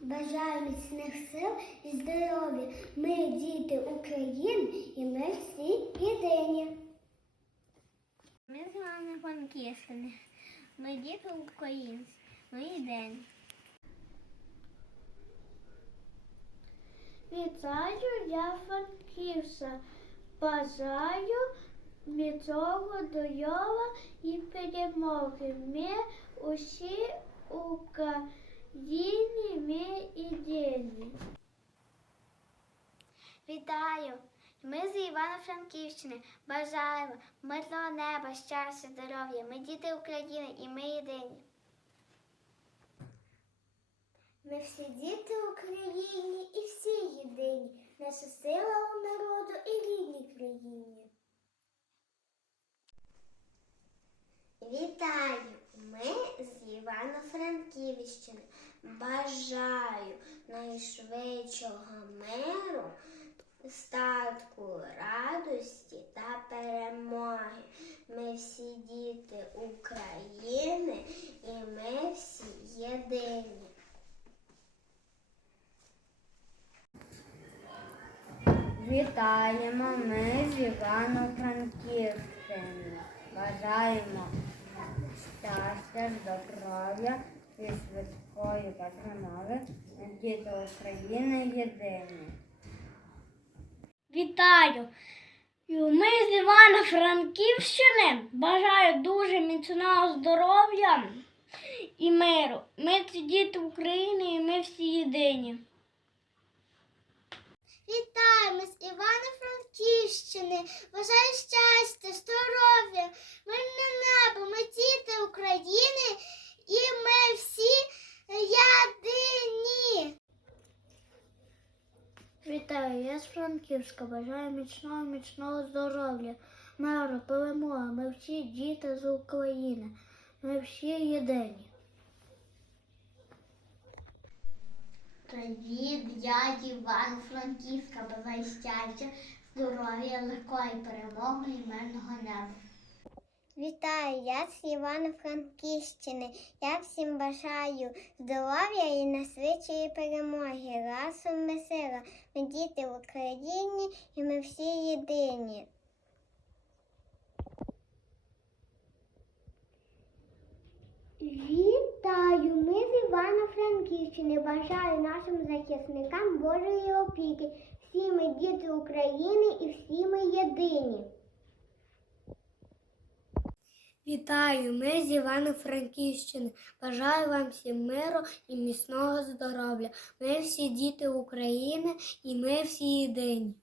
бажаю міцних сил і здоров'я. Ми діти України і ми всі єдині. Ми з вами Франківщини. Ми діти українці. Ми єдині. Вітаю я Франківська. Бажаю міцного здоров'я і перемоги. Ми усі Україні, ми єдині. Вітаю! Ми з Івано-Франківщини бажаємо мирного неба, щастя, здоров'я. Ми діти України і ми єдині. Ми всі діти України і всі єдині. Наша сила у народу і рідній країні. Вітаю! Ми з Івано-Франківщини. Бажаю найшвидшого миру, статку, радості та перемоги. Ми всі діти України і ми всі єдині. Вітаємо ми з Івано-Франківщини. Бажаємо щастя, здоров'я і швидкої перемоги. Діти України єдині. Вітаю! Ми з Івано-Франківщини. Бажаю дуже міцного здоров'я і миру. Ми це діти України і ми всі єдині. Вітаю! Ми з Івано-Франківщини. Бажаю щастя, здоров'я, мирне небо. Ми діти України і ми всі єдині. Вітаю, я з Франківська. Бажаю міцного, міцного здоров'я, миру, перемоги. Ми всі діти з України. Ми всі єдині. Привіт, я Іван Франківська. Бажаю щастя, здоров'я, легкої перемоги і мирного неба. Вітаю, я з Івано-Франківщини. Я всім бажаю здоров'я і насвичої перемоги. Разом ми сила. Ми діти в Україні і ми всі єдині. Вітаю! Ми з Івано-Франківщини. Бажаю нашим захисникам Божої опіки. Всі ми діти України і всі ми єдині. Вітаю, ми з Івано-Франківщини. Бажаю вам всім миру і міцного здоров'я. Ми всі діти України і ми всі єдині.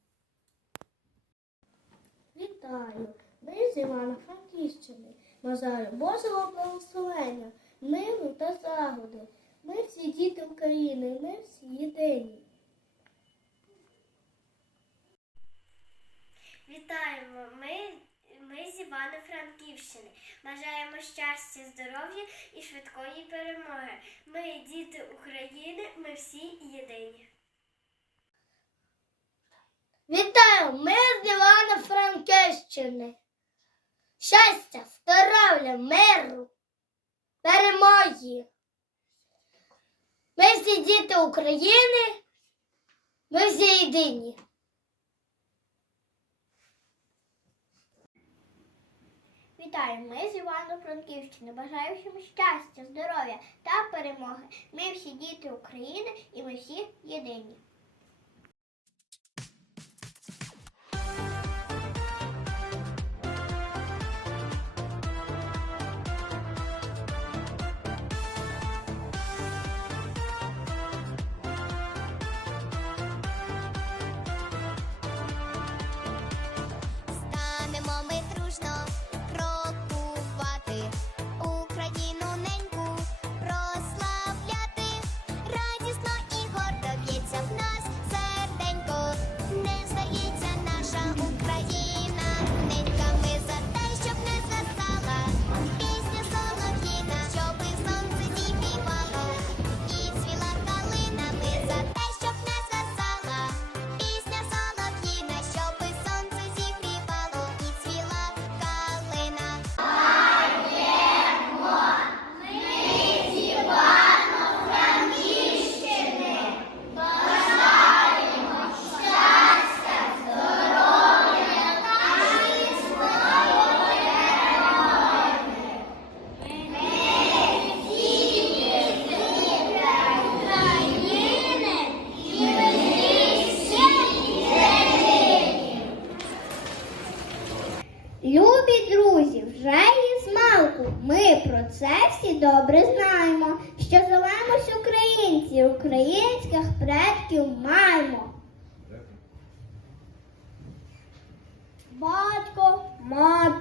Вітаю, ми з Івано-Франківщини. Бажаю Божого благословення, миру та злагоди. Ми всі діти України, ми всі єдині. Вітаємо! Ми, ми з Івано-Франківщини. Бажаємо щастя, здоров'я і швидкої перемоги. Ми діти України, ми всі єдині. Вітаю! Ми з Івано-Франківщини. Щастя, здоров'я, миру, перемоги. Ми всі діти України, ми всі єдині. Вітаю, ми з Івано-Франківщини. Бажаю всім щастя, здоров'я та перемоги. Ми всі діти України і ми всі єдині. Добре знаємо, що зовемось українці, українських предків маємо. Батько, мат,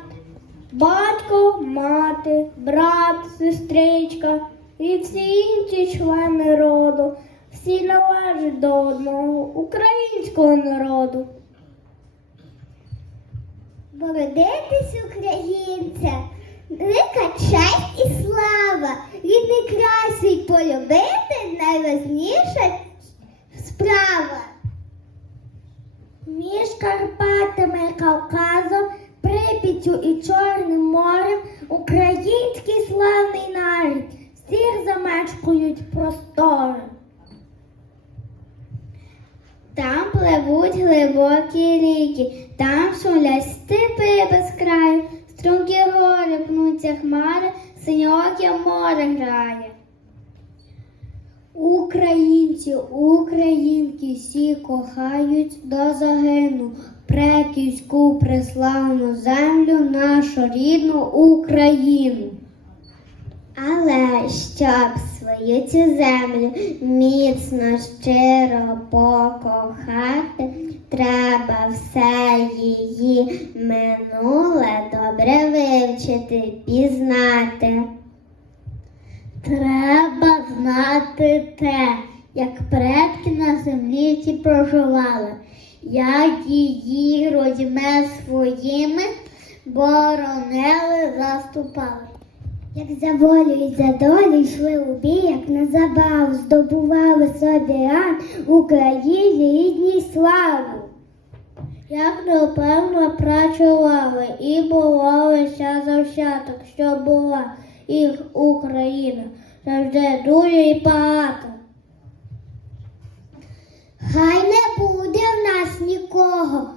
батько, мати, брат, сестричка і всі інші члени роду. Всі належать до одного українського народу. Бородитись українця, велика честь і слава, рідний край свій полюбити найважніша справа. Між Карпатами Кавказом, Прип'яттю і Чорним морем український славний нарід всіх замешкують простори. Там пливуть глибокі ріки, там шумлять степи без краю, стрункі гори пнуться хмари, синьоке море грає. Українці, українки всі кохають до загину преківську преславну землю, нашу рідну Україну. Але щоб свою цю землю міцно щиро покохати, треба все її минуле добре вивчити, пізнати. Треба знати те, як предки на землі ці проживали, як її родьми своїми боронили, заступали. Як за волю і за долю йшли у бій, як на забаву здобували собі ран Україні рідній славу. Як напевно працювали і боролися за що була їх Україна завжди дуже і багато. Хай не буде в нас нікого,